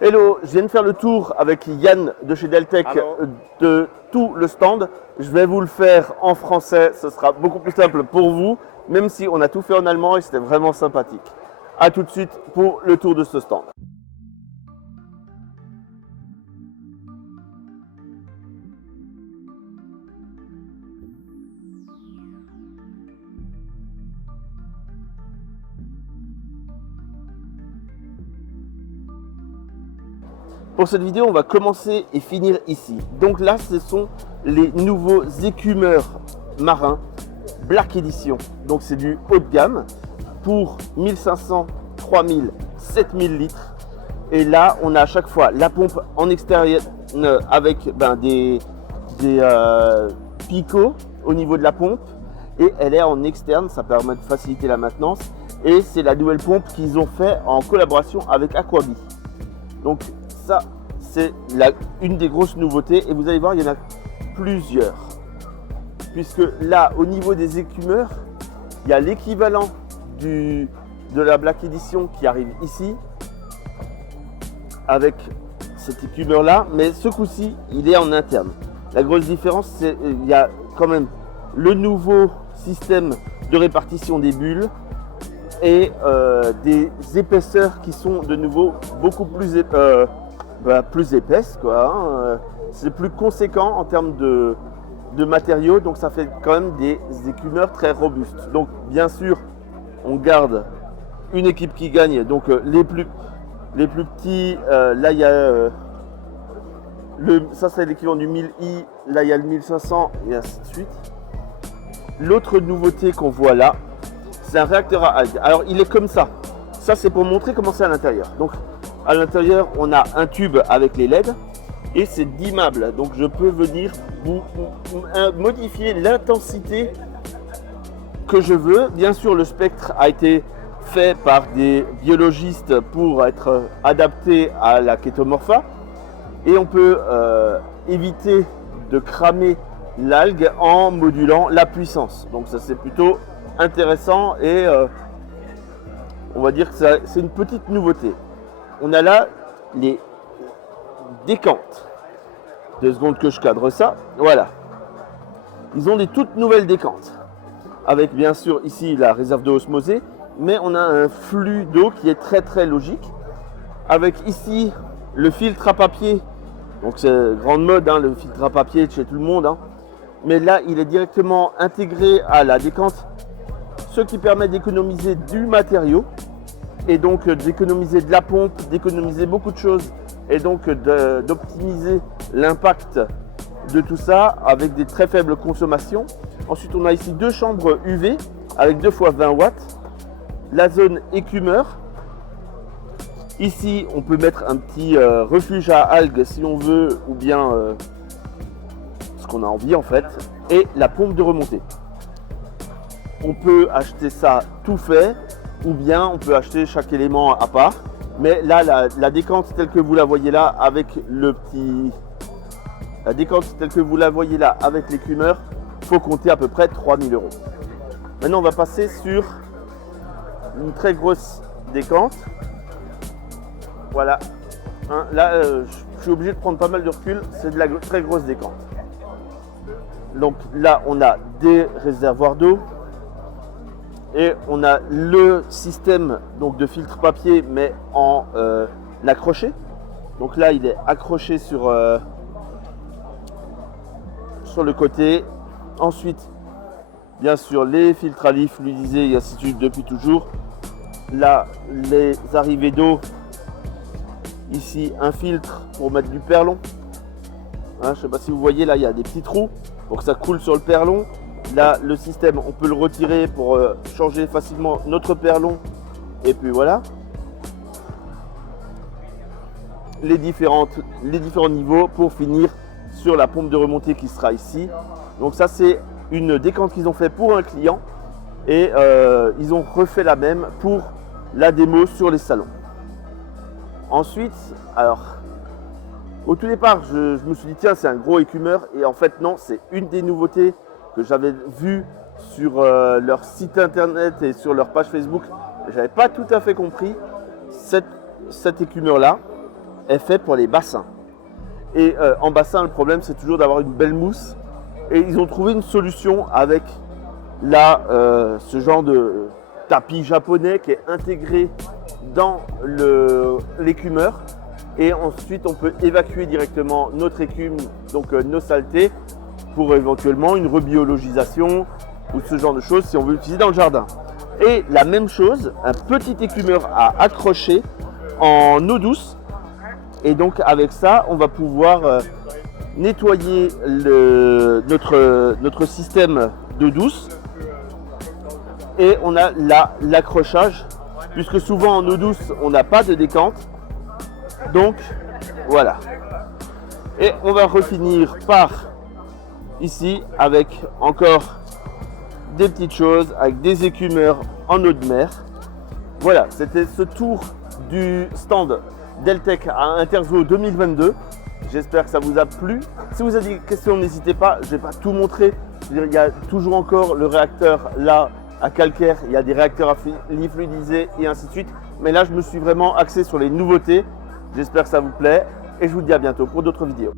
Hello, je viens de faire le tour avec Yann de chez Deltec de tout le stand. Je vais vous le faire en français, ce sera beaucoup plus simple pour vous, même si on a tout fait en allemand et c'était vraiment sympathique. A tout de suite pour le tour de ce stand. Pour cette vidéo, on va commencer et finir ici. Donc là, ce sont les nouveaux écumeurs marins Black Edition. Donc c'est du haut de gamme pour 1500, 3000, 7000 litres. Et là, on a à chaque fois la pompe en extérieur avec des picots au niveau de la pompe. Et elle est en externe, ça permet de faciliter la maintenance. Et c'est la nouvelle pompe qu'ils ont fait en collaboration avec Aquabi. Donc ça, c'est une des grosses nouveautés et vous allez voir, il y en a plusieurs. Puisque là, au niveau des écumeurs, il y a l'équivalent de la Black Edition qui arrive ici avec cet écumeur là, mais ce coup-ci, il est en interne. La grosse différence, c'est qu'il y a quand même le nouveau système de répartition des bulles et des épaisseurs qui sont de nouveau beaucoup plus épaisses, quoi, hein. C'est plus conséquent en termes de matériaux, donc ça fait quand même des écumeurs très robustes. Donc bien sûr, on garde une équipe qui gagne, donc les plus petits, là il y a ça c'est l'équivalent du 1000i, là il y a le 1500 et ainsi de suite. L'autre nouveauté qu'on voit là, c'est un réacteur à algues. Alors il est comme ça. Ça c'est pour montrer comment c'est à l'intérieur. Donc à l'intérieur on a un tube avec les LED et c'est dimmable. Donc je peux venir modifier l'intensité que je veux. Bien sûr le spectre a été fait par des biologistes pour être adapté à la kétomorpha. Et on peut éviter de cramer l'algue en modulant la puissance. Donc ça c'est plutôt intéressant et on va dire que c'est une petite nouveauté. On a là les décantes. 2 secondes que je cadre ça. Voilà. Ils ont des toutes nouvelles décantes. Avec bien sûr ici la réserve d'eau osmosée, mais on a un flux d'eau qui est très très logique. Avec ici le filtre à papier. Donc c'est grande mode, hein, le filtre à papier de chez tout le monde. Hein. Mais là, il est directement intégré à la décante, ce qui permet d'économiser du matériau et donc d'économiser de la pompe, d'économiser beaucoup de choses et donc d'optimiser l'impact de tout ça avec des très faibles consommations. Ensuite, on a ici 2 chambres UV avec 2 fois 20 watts. La zone écumeur. Ici, on peut mettre un petit refuge à algues si on veut ou bien ce qu'on a envie en fait. Et la pompe de remontée. On peut acheter ça tout fait ou bien on peut acheter chaque élément à part. Mais là, la décante telle que vous la voyez là avec la décante telle que vous la voyez là avec l'écumeur, il faut compter à peu près 3000 €. Maintenant, on va passer sur une très grosse décante. Voilà. Hein, là, je suis obligé de prendre pas mal de recul. C'est de la très grosse décante. Donc là, on a des réservoirs d'eau. Et on a le système donc, de filtre papier, mais en accroché. Donc là, il est accroché sur le côté. Ensuite, bien sûr, les filtres à lit fluidisés et ainsi de suite depuis toujours. Là, les arrivées d'eau. Ici, un filtre pour mettre du perlon. Hein, je ne sais pas si vous voyez, là, il y a des petits trous pour que ça coule sur le perlon. Là, le système, on peut le retirer pour changer facilement notre perlon. Et puis voilà. Les différents niveaux pour finir sur la pompe de remontée qui sera ici. Donc ça, c'est une décante qu'ils ont fait pour un client. Et ils ont refait la même pour la démo sur les salons. Ensuite, alors, au tout départ, je me suis dit, tiens, c'est un gros écumeur. Et en fait, non, c'est une des nouveautés que j'avais vues sur leur site internet et sur leur page Facebook. Je n'avais pas tout à fait compris cet écumeur-là. est fait pour les bassins. Et en bassin, le problème, c'est toujours d'avoir une belle mousse. Et ils ont trouvé une solution avec ce genre de tapis japonais qui est intégré dans l'écumeur. Et ensuite, on peut évacuer directement notre écume, donc nos saletés, pour éventuellement une rebiologisation ou ce genre de choses si on veut l'utiliser dans le jardin. Et la même chose, un petit écumeur à accrocher en eau douce. Et donc avec ça, on va pouvoir nettoyer notre système d'eau douce. Et on a là l'accrochage, puisque souvent en eau douce, on n'a pas de décante. Donc voilà. Et on va refinir par ici avec encore des petites choses, avec des écumeurs en eau de mer. Voilà, c'était ce tour du stand Deltec à Interzo 2022. J'espère que ça vous a plu. Si vous avez des questions, n'hésitez pas, je ne vais pas tout montrer. Il y a toujours encore le réacteur là à calcaire, il y a des réacteurs à fluidiser et ainsi de suite. Mais là, je me suis vraiment axé sur les nouveautés. J'espère que ça vous plaît et je vous dis à bientôt pour d'autres vidéos.